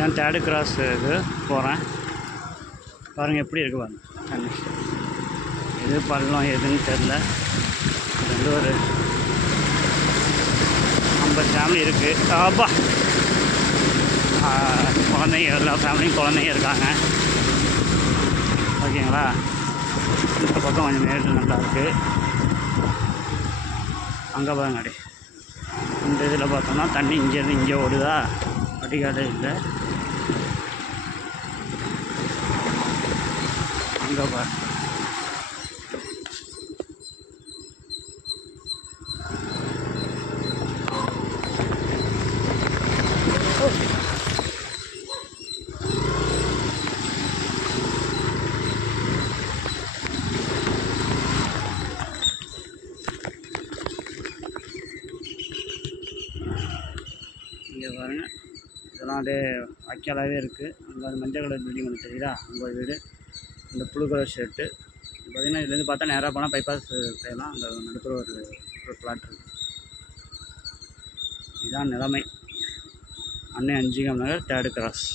நான் third cross இது போகிறேன். பாருங்கள் எப்படி இருக்குது பாருங்கள் தண்ணி. எது பள்ளம் எதுன்னு தெரில. ரெண்டு ஒரு 50 ஃபேமிலி இருக்குது. அப்பா குழந்தைங்க எல்லா ஃபேமிலியும் குழந்தைங்க இருக்காங்க. ஓகேங்களா. இந்த பக்கம் கொஞ்சம் மேடு நல்லா இருக்குது. அங்கே பாருங்க அடி இந்த இதில் பார்த்தோம்னா தண்ணி இங்கேருந்து இங்கே ஓடுதா, வடிகாலே இல்லை. அங்கே பாரு இங்கே பாருங்க. இதெல்லாம் அப்படியே வாய்க்காலாகவே இருக்குது. அங்கே அந்த மஞ்சள் கலர் பில்டிங் ஒன்று தெரியுதா, அங்கே ஒரு வீடு. இந்த ப்ளூ கலர் ஷர்ட்டு பார்த்திங்கன்னா இதுலேருந்து பார்த்தா நேராக போனால் பைபாஸ் போயிடலாம். அங்கே நடுப்புற ஒரு பிளாட் இருக்குது. இதுதான் நிலைமை. அன்னை அஞ்சிகம் நகர் தேர்டு கிராஸ்.